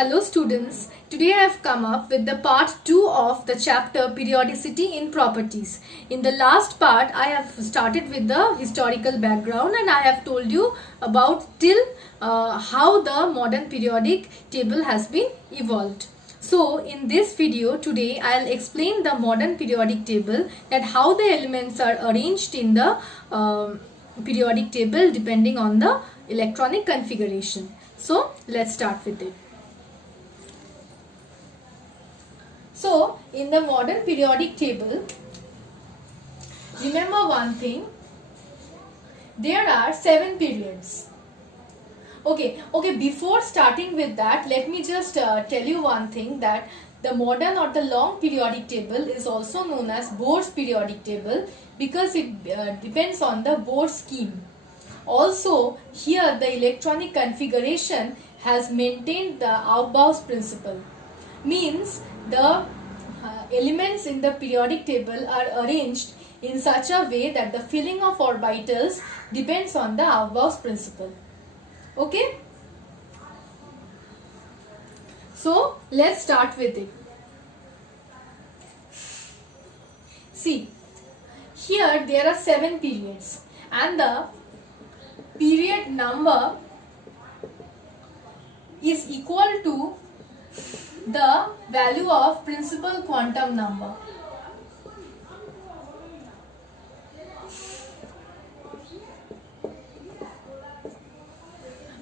Hello students, today I have come up with the part 2 of the chapter Periodicity in Properties. In the last part I have started with the historical background and I have told you about till how the modern periodic table has been evolved. So in this video today I'll explain the modern periodic table, that how the elements are arranged in the periodic table depending on the electronic configuration. So let's start with it. So, in the modern periodic table, remember one thing, there are 7 periods. Okay, before starting with that, let me just tell you one thing, that the modern or the long periodic table is also known as Bohr's periodic table because it depends on the Bohr scheme. Also, here the electronic configuration has maintained the Aufbau's principle. Means the elements in the periodic table are arranged in such a way that the filling of orbitals depends on the Aufbau's principle. Okay? So, let's start with it. See, here there are 7 periods and the period number is equal to the value of principal quantum number.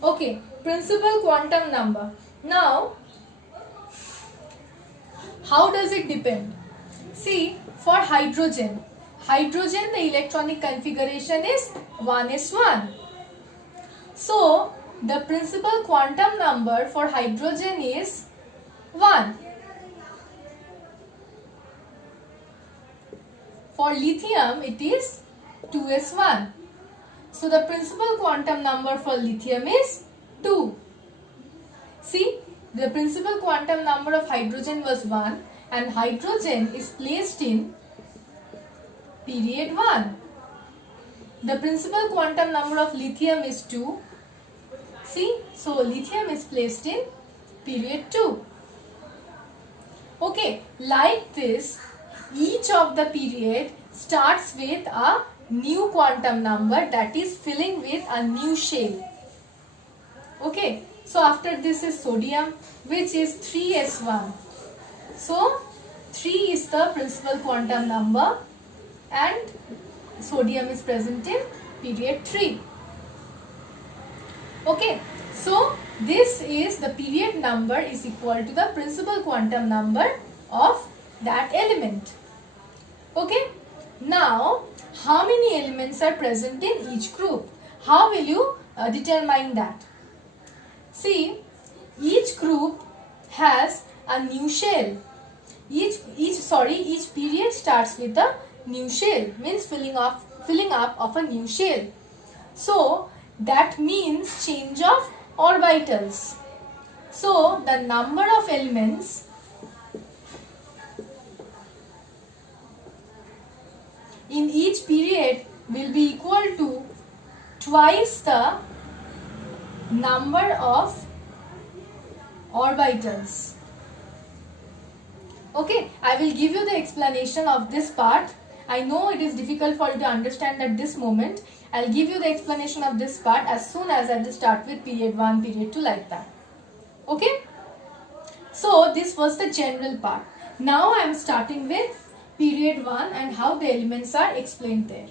Okay, principal quantum number. Now, how does it depend? See, for hydrogen, the electronic configuration is 1s1. So, the principal quantum number for hydrogen is 1. For lithium it is 2s1. So the principal quantum number for lithium is 2. See, the principal quantum number of hydrogen was 1 and hydrogen is placed in period 1. The principal quantum number of lithium is 2. See, so lithium is placed in period 2. Okay, like this, each of the period starts with a new quantum number, that is filling with a new shell. Okay, so after this is sodium, which is 3s1. So 3 is the principal quantum number and sodium is present in period 3. Okay, so this is the period number is equal to the principal quantum number of that element. Okay, now how many elements are present in each group? How will you determine that? See, each group has a new shell. Each period starts with a new shell, means filling up of a new shell. So that means change of orbitals. So the number of elements in each period will be equal to twice the number of orbitals. Okay, I will give you the explanation of this part. I know it is difficult for you to understand at this moment. I'll give you the explanation of this part as soon as I will start with period 1, period 2, like that. Okay? So, this was the general part. Now, I am starting with period 1 and how the elements are explained there.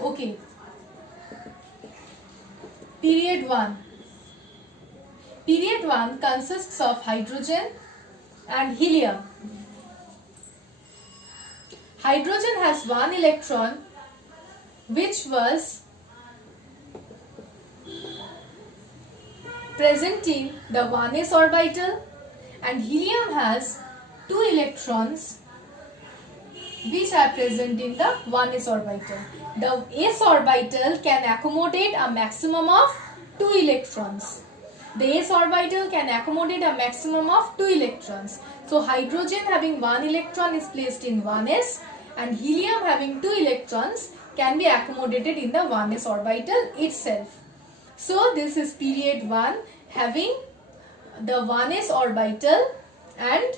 Okay. Period 1. Period 1 consists of hydrogen and helium. Hydrogen has 1 electron which was present in the 1s orbital, and helium has 2 electrons which are present in the 1s orbital. The s orbital can accommodate a maximum of 2 electrons. The s orbital can accommodate a maximum of 2 electrons. So hydrogen having 1 electron is placed in 1s and helium having 2 electrons can be accommodated in the 1s orbital itself. So this is period 1 having the 1s orbital, and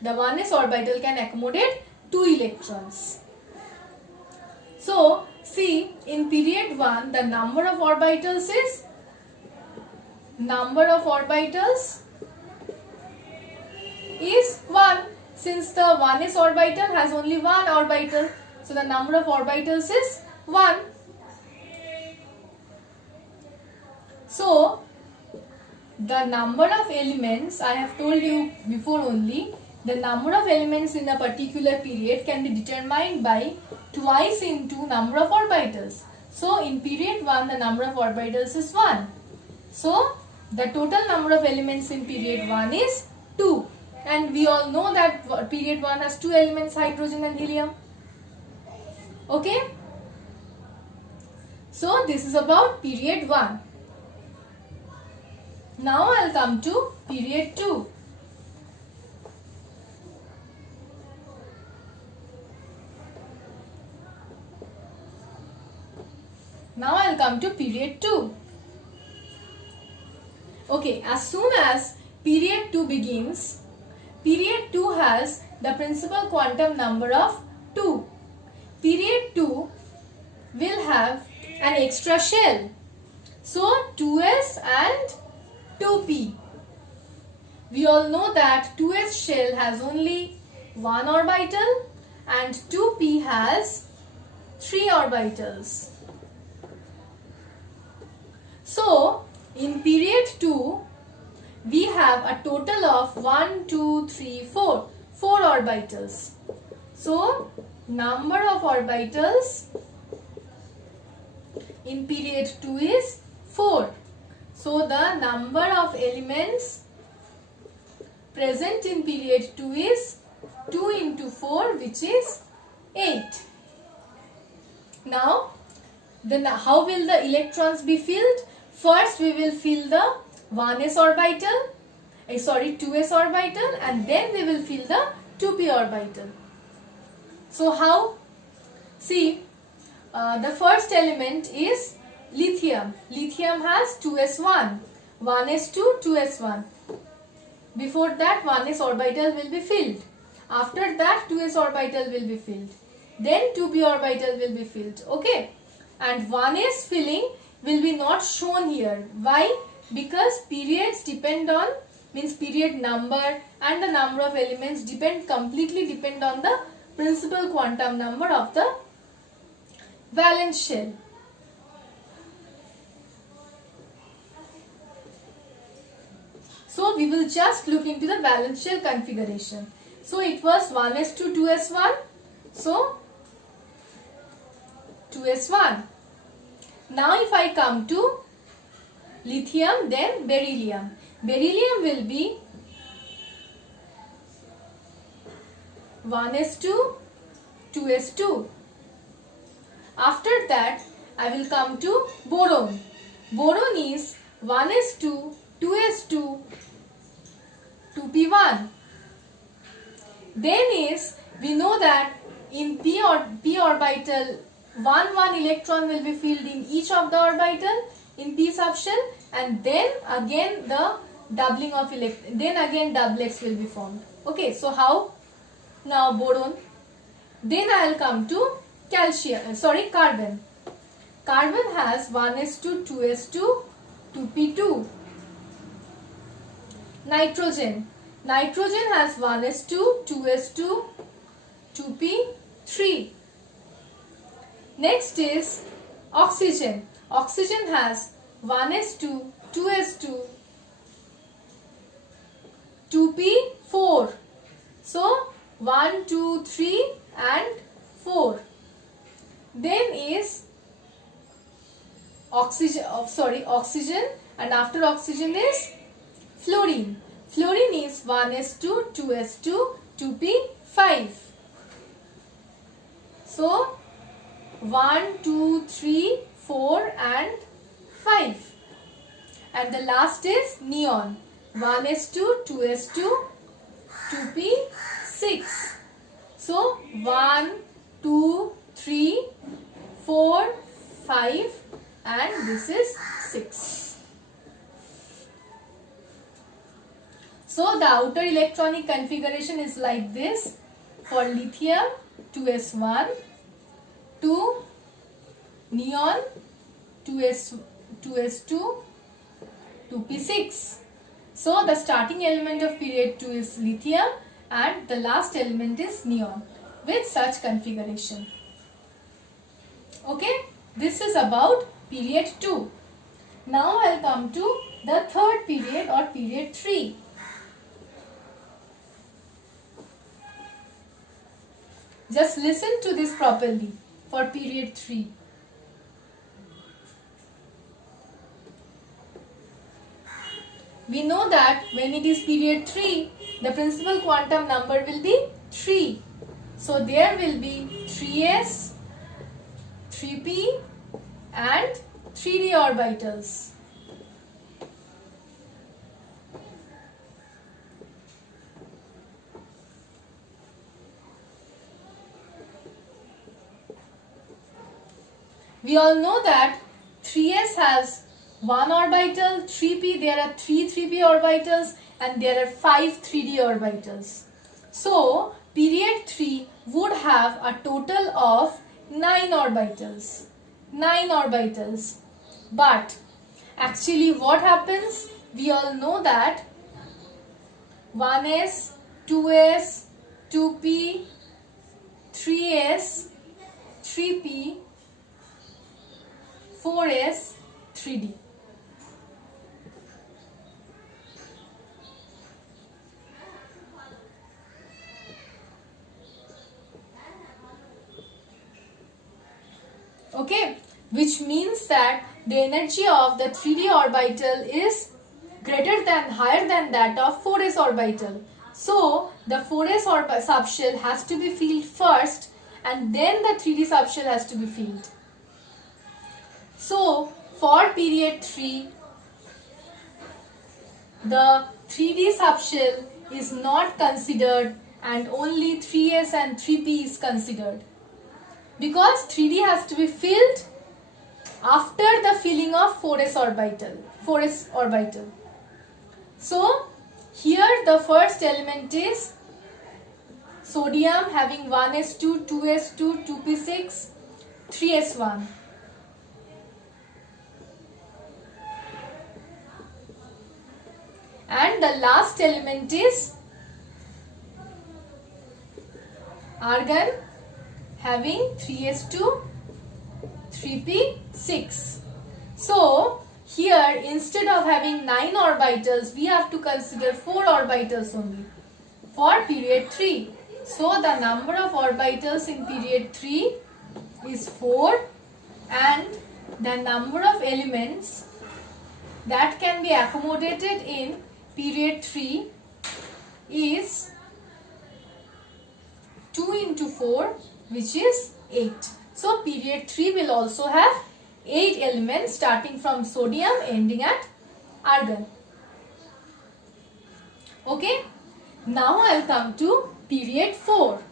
the 1s orbital can accommodate 2 electrons. So see, in period 1 the number of orbitals is is 1, since the 1s orbital has only 1 orbital, so the number of orbitals is 1. So the number of elements, I have told you before only, the number of elements in a particular period can be determined by twice into number of orbitals. So in period 1 the number of orbitals is 1. So the total number of elements in period 1 is 2. And we all know that period 1 has 2 elements, hydrogen and helium. Okay. So this is about period 1. Now I will come to period 2. Now I will come to period 2. Okay, as soon as period 2 begins, period 2 has the principal quantum number of 2. Period 2 will have an extra shell. So 2s and 2p. We all know that 2s shell has only 1 orbital and 2p has 3 orbitals. So in period 2 we have a total of 1, 2, 3, 4 orbitals. So number of orbitals in period 2 is 4. So the number of elements present in period 2 is 2 into 4, which is 8. Now how will the electrons be filled? First we will fill the 2s orbital, and then we will fill the 2p orbital. So how? See, the first element is lithium. Lithium has 2s1, 1s2, 2s1. Before that 1s orbital will be filled. After that 2s orbital will be filled. Then 2p orbital will be filled. Okay. And 1s filling will be not shown here. Why? Because periods depend on, period number and the number of elements completely depend on the principal quantum number of the valence shell. So we will just look into the valence shell configuration. So it was 1s2, 2s1. So 2s1. Now if I come to lithium, then beryllium. Beryllium will be 1s2, 2s2. After that I will come to boron. Boron is 1s2, 2s2, 2p1. Then we know that in p orbital 1 electron will be filled in each of the orbital in p subshell, and then again the doubling of then again doublets will be formed. Okay, so how? Now boron. Then I will come to carbon. Carbon has 1s2, 2s2, 2p2. Nitrogen. Nitrogen has 1s2, 2s2, 2p3. Next is oxygen. Oxygen has 1s2, 2s2, 2p4. So 1, 2, 3 and 4. Then is oxygen, and after oxygen is fluorine. Fluorine is 1s2, 2s2, 2p5. So 1, 2, 3, 4 and 5. And the last is neon. 1s2, 2s2, 2p6. So 1, 2, 3, 4, 5 and this is 6. So the outer electronic configuration is like this. For lithium 2s1, 2 neon 2s2, 2p6. So the starting element of period 2 is lithium and the last element is neon with such configuration. Okay, this is about period 2. Now I'll come to the third period or period 3. Just listen to this properly for period 3. We know that when it is period 3, the principal quantum number will be 3. So there will be 3s, 3p and 3d orbitals. We all know that 3s has 1 orbital, 3p there are 3 3p orbitals and there are 5 3d orbitals. So period 3 would have a total of 9 orbitals. 9 orbitals. But actually what happens? We all know that 1s, 2s, 2p, 3s, 3p, 4s, 3d. Okay, which means that the energy of the 3d orbital is higher than that of 4s orbital. So the 4s subshell has to be filled first and then the 3d subshell has to be filled. So for period 3, the 3d subshell is not considered and only 3s and 3p is considered. Because 3d has to be filled after the filling of 4s orbital. So here the first element is sodium having 1s2, 2s2, 2p6, 3s1. And the last element is argon having 3s2, 3p6. So here instead of having 9 orbitals, we have to consider 4 orbitals only for period 3. So the number of orbitals in period 3 is 4 and the number of elements that can be accommodated in period 3 is 2 into 4, which is 8. So period 3 will also have 8 elements starting from sodium ending at argon. Okay. Now I will come to period 4.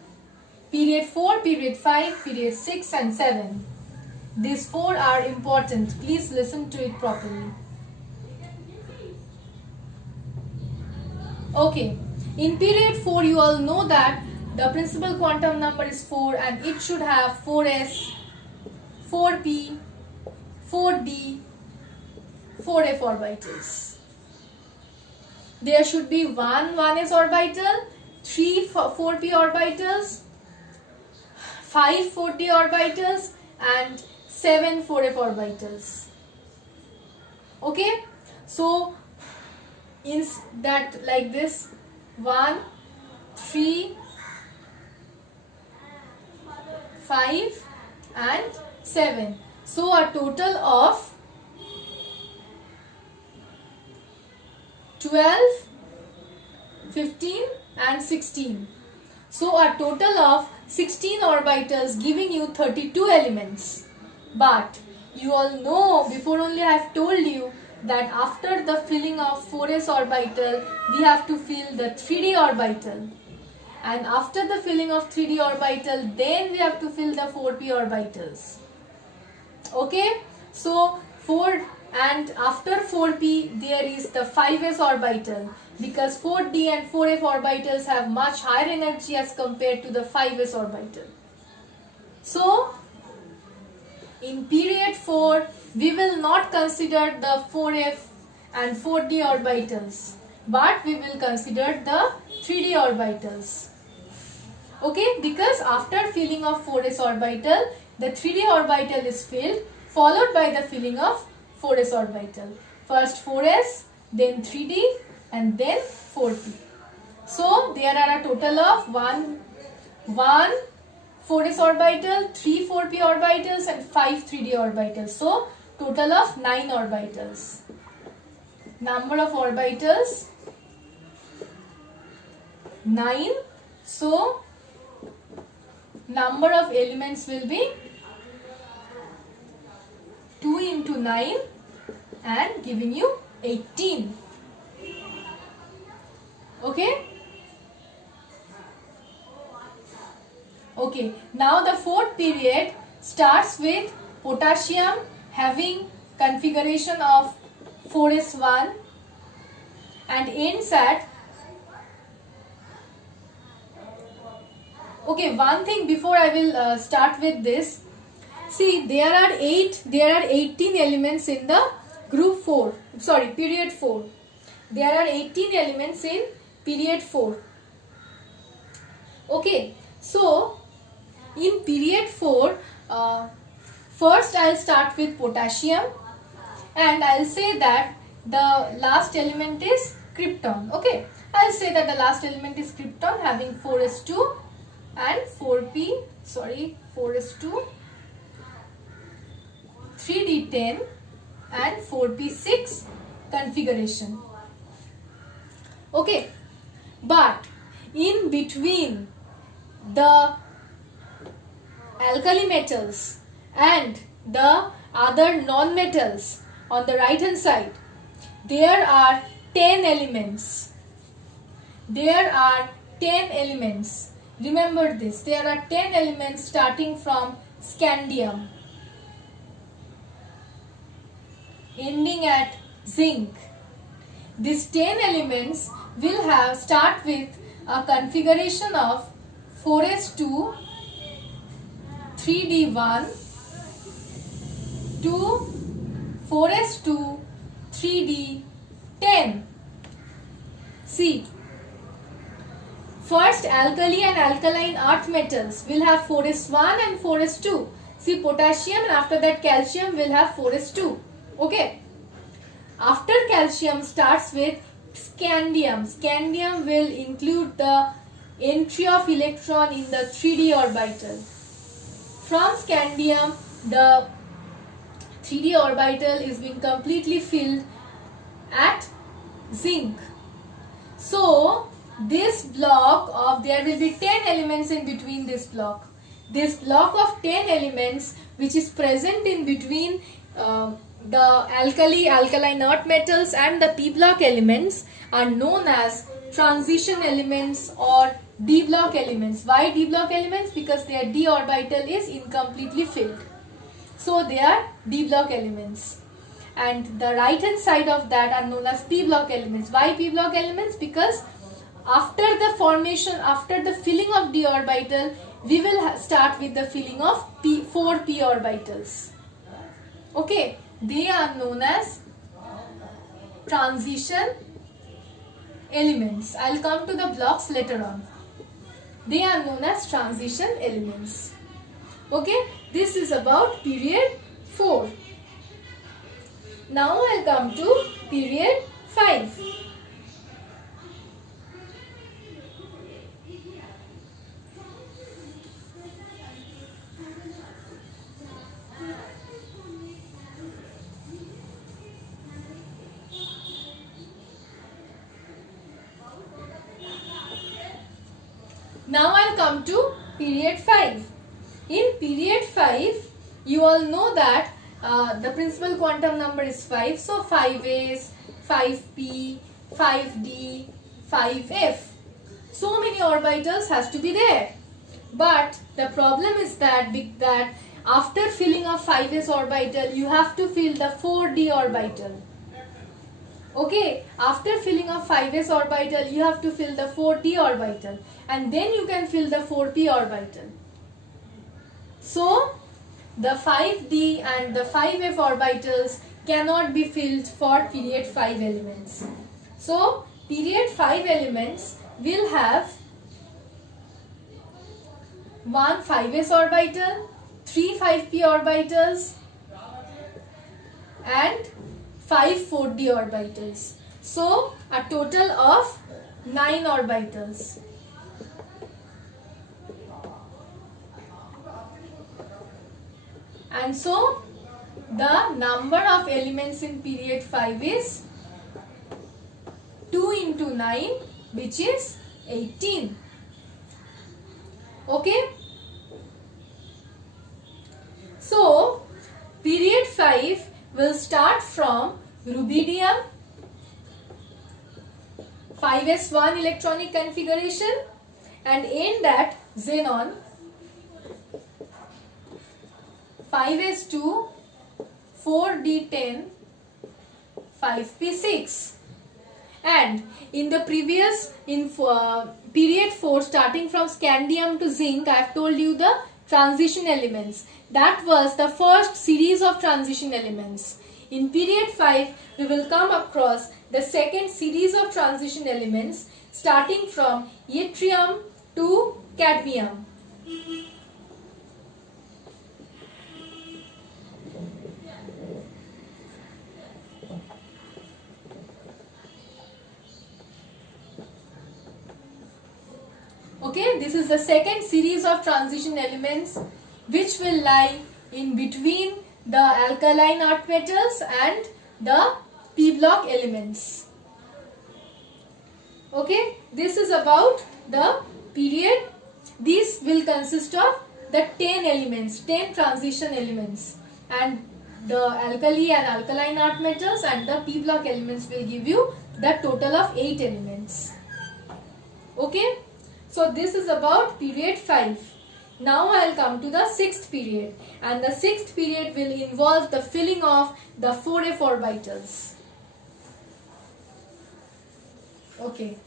Period 4, period 5, period 6 and 7. These 4 are important. Please listen to it properly. Okay. In period 4 you all know that the principal quantum number is 4 and it should have 4s, 4p, 4d, 4f orbitals. There should be 1s orbital, 3 4p orbitals, 5 4d orbitals and 7 4f orbitals. Okay, so in that like this 1, 3, 5 and 7. So a total of 12, 15 and 16. So a total of 16 orbitals giving you 32 elements. But you all know, before only I have told you that after the filling of 4s orbital, we have to fill the 3d orbital. and after the filling of 3d orbital, then we have to fill the 4p orbitals. Okay, so 4 and after 4p there is the 5s orbital, because 4d and 4f orbitals have much higher energy as compared to the 5s orbital. So in period 4 we will not consider the 4f and 4d orbitals, but we will consider the 3d orbitals. Okay, because after filling of 4s orbital, the 3d orbital is filled, followed by the filling of 4s orbital. First 4s, then 3d, and then 4p. So there are a total of 1 4s orbital, 3 4p orbitals, and 5 3d orbitals. So total of 9 orbitals. Number of orbitals 9. So number of elements will be 2 into 9 and giving you 18. Okay? Okay, now the fourth period starts with potassium having configuration of 4s1 and ends at. Okay, one thing before I will start with this. See, there are 18 elements in the group 4. Sorry, period 4. There are 18 elements in period 4. Okay, so in period 4, first I'll start with potassium, and I'll say that the last element is krypton. Okay, I'll say that the last element is krypton having 4s2 and 4s2, 3d10 and 4p6 configuration. Okay, but in between the alkali metals and the other non-metals on the right hand side, there are 10 elements. There are 10 elements. Remember this, there are 10 elements starting from scandium, ending at zinc. These 10 elements will start with a configuration of 4s2, 3d1 to 4s2, 3d10. See, first alkali and alkaline earth metals will have 4s1 and 4s2. See, potassium and after that calcium will have 4s2. Okay. After calcium starts with scandium. Scandium will include the entry of electron in the 3d orbital. From scandium, the 3d orbital is being completely filled at zinc. So this block of, there will be 10 elements in between this block. This block of 10 elements which is present in between the alkaline earth metals and the p block elements are known as transition elements or d block elements. Why d block elements? Because their d orbital is incompletely filled. So they are d block elements. And the right hand side of that are known as p block elements. Why p block elements? Because after the formation, after the filling of d orbital, we will start with the filling of 4 p orbitals. Okay, they are known as transition elements. I'll come to the blocks later on. They are known as transition elements. Okay, this is about period 4. Now I'll come to period 5. Now I'll come to period 5. In period 5, you all know that the principal quantum number is 5. So 5s, 5p, 5d, 5f. so many orbitals has to be there. But the problem is that after filling of 5s orbital, you have to fill the 4d orbital. Okay, after filling of 5s orbital, you have to fill the 4d orbital, and then you can fill the 4p orbital. So, the 5d and the 5f orbitals cannot be filled for period 5 elements. So, period 5 elements will have one 5s orbital, 3 5p orbitals, and 5 4d orbitals. So, a total of 9 orbitals. And so, the number of elements in period 5 is 2 into 9, which is 18. Okay? So, period 5 will start from rubidium, 5s1 electronic configuration, and end at xenon, 5s2, 4d10, 5p6. And in the previous, period 4, starting from scandium to zinc, I have told you the transition elements. That was the first series of transition elements. In period 5, we will come across the second series of transition elements, starting from yttrium to cadmium. Okay, this is the second series of transition elements which will lie in between the alkaline earth metals and the p block elements. Okay, this is about the period. These will consist of the 10 elements, 10 transition elements, and the alkali and alkaline earth metals and the p block elements will give you the total of 8 elements. Okay. So this is about period 5. Now I will come to the 6th period, and the 6th period will involve the filling of the 4f orbitals. Okay.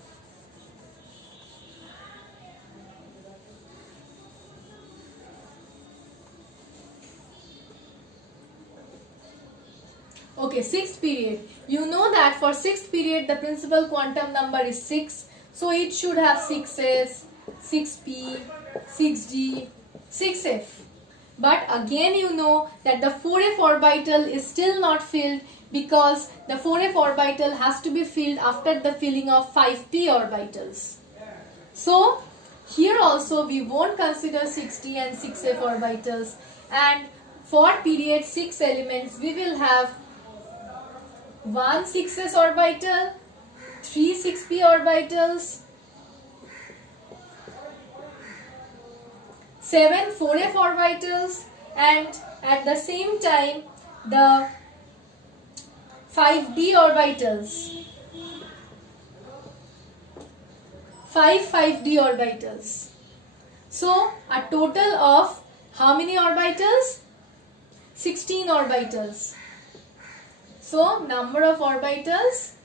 Okay, 6th period. You know that for 6th period the principal quantum number is 6. So it should have 6s, 6p, 6d, 6f. But again you know that the 4f orbital is still not filled because the 4f orbital has to be filled after the filling of 5p orbitals. So here also we won't consider 6d and 6f orbitals, and for period 6 elements we will have one 6s orbital, 3 6p orbitals, 7 4f orbitals, and at the same time the 5d orbitals, 5 5d orbitals. So a total of how many orbitals? 16 orbitals. So number of orbitals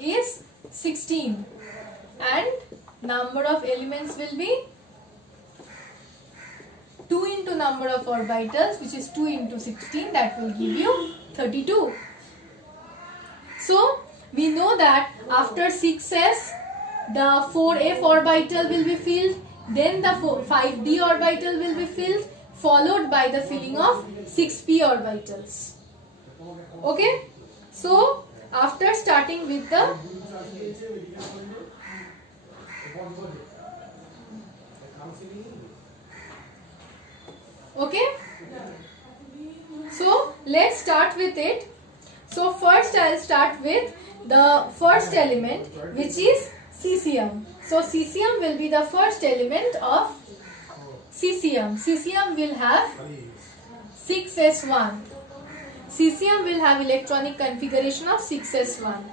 is 16, and number of elements will be 2 into number of orbitals, which is 2 into 16, that will give you 32. So we know that after 6s the 4f orbital will be filled, then the 5d orbital will be filled, followed by the filling of 6p orbitals. Okay, so after starting with the okay, so let's start with it. So first I'll start with the first element, which is cesium. So cesium will be the first element of cesium. Cesium will have 6s1. Cesium will have electronic configuration of 6s1.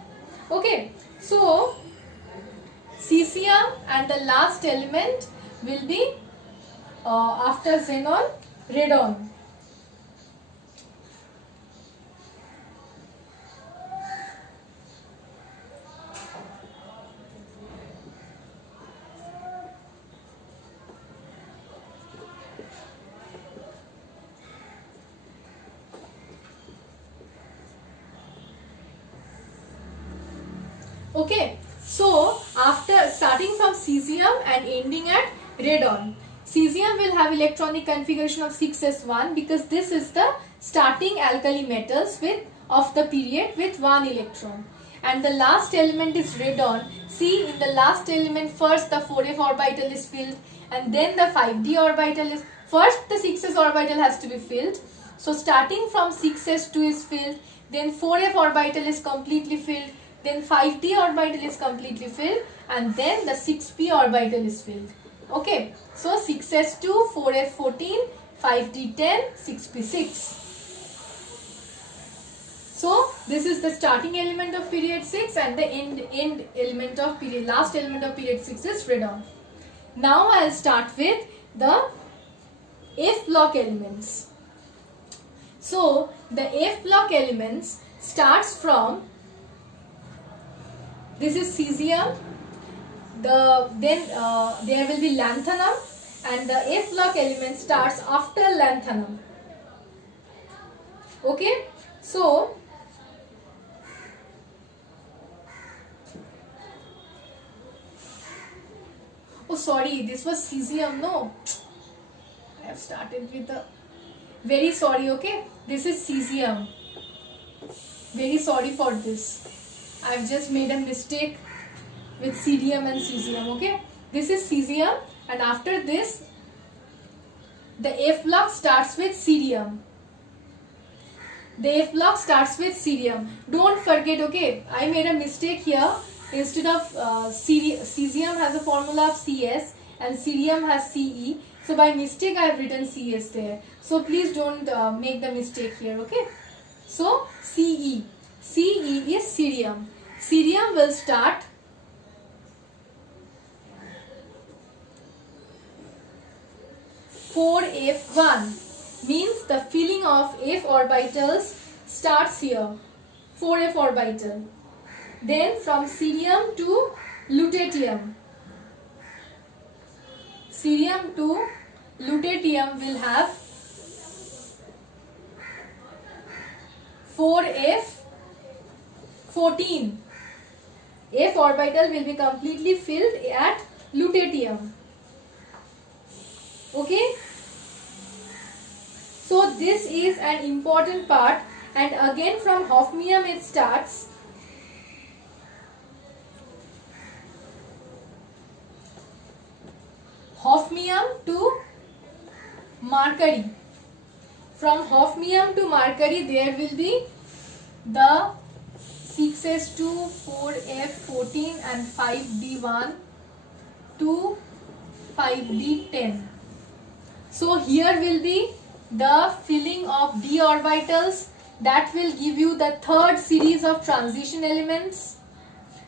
Okay, so cesium, and the last element will be after xenon, radon. Okay, so after starting from cesium and ending at radon, cesium will have electronic configuration of 6s1 because this is the starting alkali metals of the period with 1 electron. And the last element is radon. See, in the last element first the 4f orbital is filled and then the 5d orbital is, first the 6s orbital has to be filled. So starting from 6s2 is filled, then 4f orbital is completely filled, then 5d orbital is completely filled, and then the 6p orbital is filled. Okay, so 6s2, 4f14, 5d10, 6p6. So this is the starting element of period 6 and the end element of period, last element of period 6 is radon. Now I'll start with the F block elements. So the F block elements starts from, this is cesium, then there will be lanthanum, and the F block element starts after lanthanum. Okay, so oh sorry, this was cesium, no, I have started with the, very sorry, okay, this is cesium, very sorry for this, I have just made a mistake with cerium and cesium. Okay, this is cesium, and after this the F block starts with cerium. The F block starts with cerium. Don't forget, okay, I made a mistake here. Instead of cesium has a formula of CS and cerium has CE. So by mistake I have written CS there. So please don't make the mistake here, okay. So CE. CE is cerium. Cerium will start (4f1), means the filling of F orbitals starts here, 4f orbital. Then from cerium to lutetium, cerium to lutetium will have 4f14. F orbital will be completely filled at lutetium. Okay, so this is an important part, and again from hafnium it starts. Hafnium to mercury. From hafnium to mercury there will be the 6s2, 4f14 and 5d1 to 5d10. So here will be the filling of d orbitals, that will give you the third series of transition elements.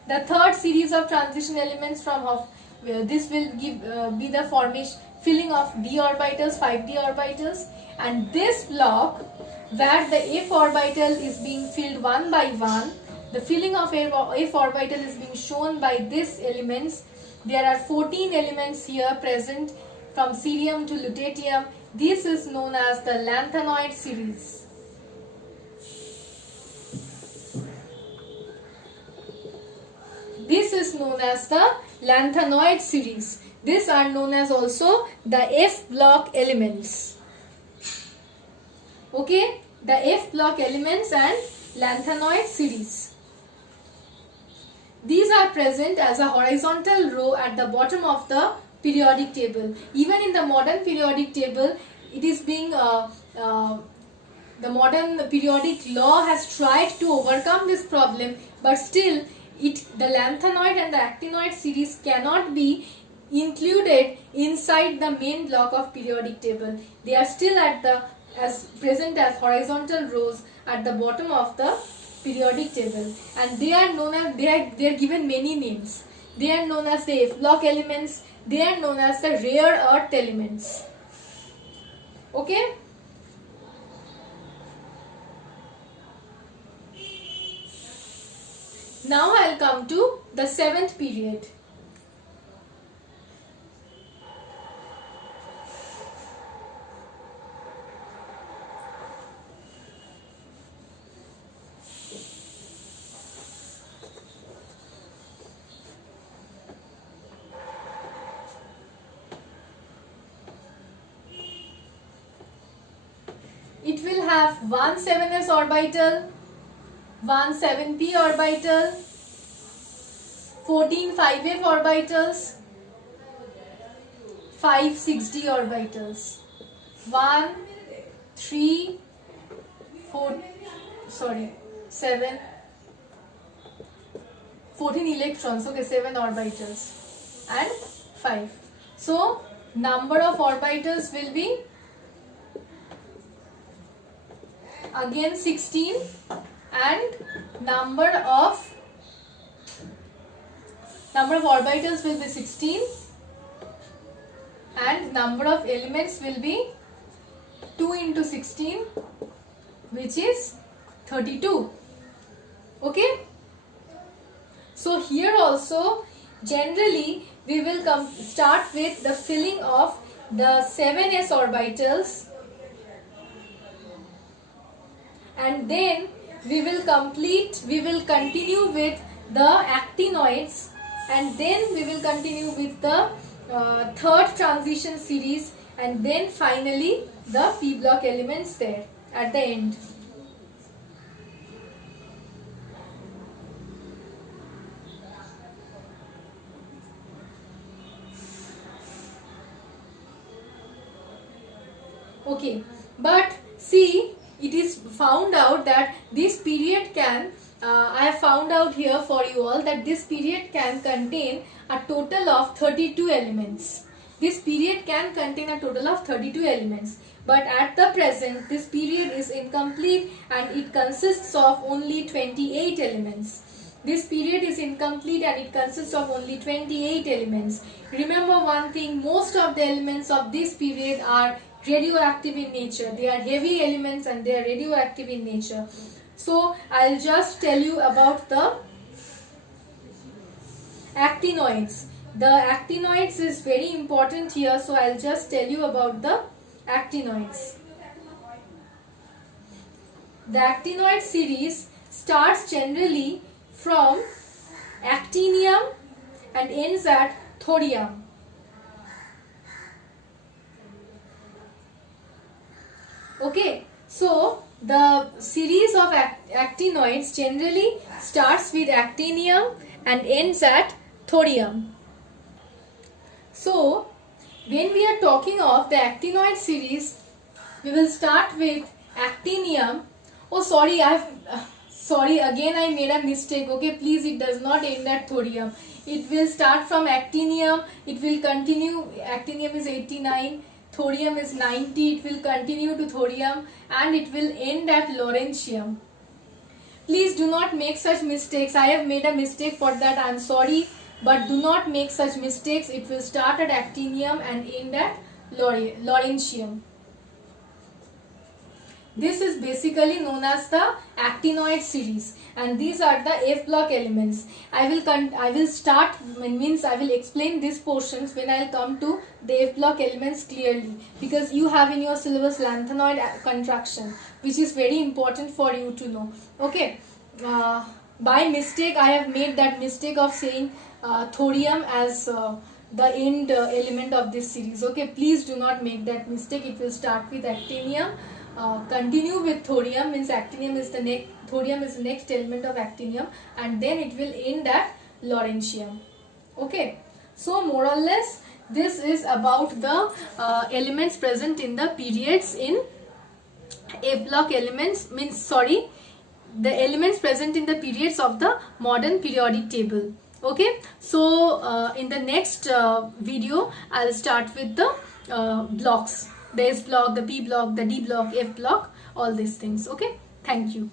The third series of transition elements from this will give be the formation filling of d orbitals, 5d orbitals, and this block where the f orbital is being filled one by one, the filling of f orbital is being shown by these elements. There are 14 elements here present from cerium to lutetium. This is known as the lanthanoid series. This is known as the lanthanoid series. These are known as also the F block elements. Okay, the F block elements and lanthanoid series. These are present as a horizontal row at the bottom of the periodic table. Even in the modern periodic table, it is being the modern periodic law has tried to overcome this problem, but still the lanthanoid and the actinoid series cannot be included inside the main block of periodic table. They are still present as horizontal rows at the bottom of the periodic table, and they are known as they are given many names. they are known as the F block elements, they are known as the rare earth elements. Okay. Now I'll come to the 7th period. It will have one 7s orbital, one 7p orbital, 14 5f orbitals, 5 6d orbitals, 1 3 4 7 14 electrons, okay, 7 orbitals and 5. So number of orbitals will be again 16 and number of orbitals will be 16 and number of elements will be 2 into 16, which is 32. Okay. So here also generally we will start with the filling of the 7s orbitals, and then we will continue with the actinoids, and then we will continue with the third transition series, and then finally the p block elements there at the end. Okay, but see, it is found out that this period can, I have found out here for you all that this period can contain a total of 32 elements. This period can contain a total of 32 elements. But at the present, this period is incomplete and it consists of only 28 elements. This period is incomplete and it consists of only 28 elements. Remember one thing, most of the elements of this period are radioactive in nature. They are heavy elements and they are radioactive in nature. So I'll just tell you about the actinoids. The actinoids is very important here, so I'll just tell you about the actinoids. The actinoid series starts generally from actinium and ends at thorium. Okay, so the series of actinoids generally starts with actinium and ends at thorium. So when we are talking of the actinoid series, we will start with actinium. Oh, sorry, again I made a mistake. Okay, please, it does not end at thorium. It will start from actinium, it will continue, actinium is 89, thorium is 90, it will continue to thorium and it will end at lawrencium. Please do not make such mistakes. I have made a mistake for that, I am sorry, but do not make such mistakes. It will start at actinium and end at lawrencium. This is basically known as the actinoid series, and these are the F block elements. I will explain these portions when I will come to the F block elements clearly, because you have in your syllabus lanthanoid contraction, which is very important for you to know. Okay, by mistake I have made that mistake of saying thorium as the end element of this series. Okay, please do not make that mistake. It will start with actinium, continue with thorium, means actinium is the next, thorium is the next element of actinium, and then it will end at lawrencium. Okay, so more or less this is about the elements present in the periods in F block elements, the elements present in the periods of the modern periodic table. Okay, so in the next video I'll start with the blocks, the S block, the P block, the D block, F block, all these things. Okay, thank you.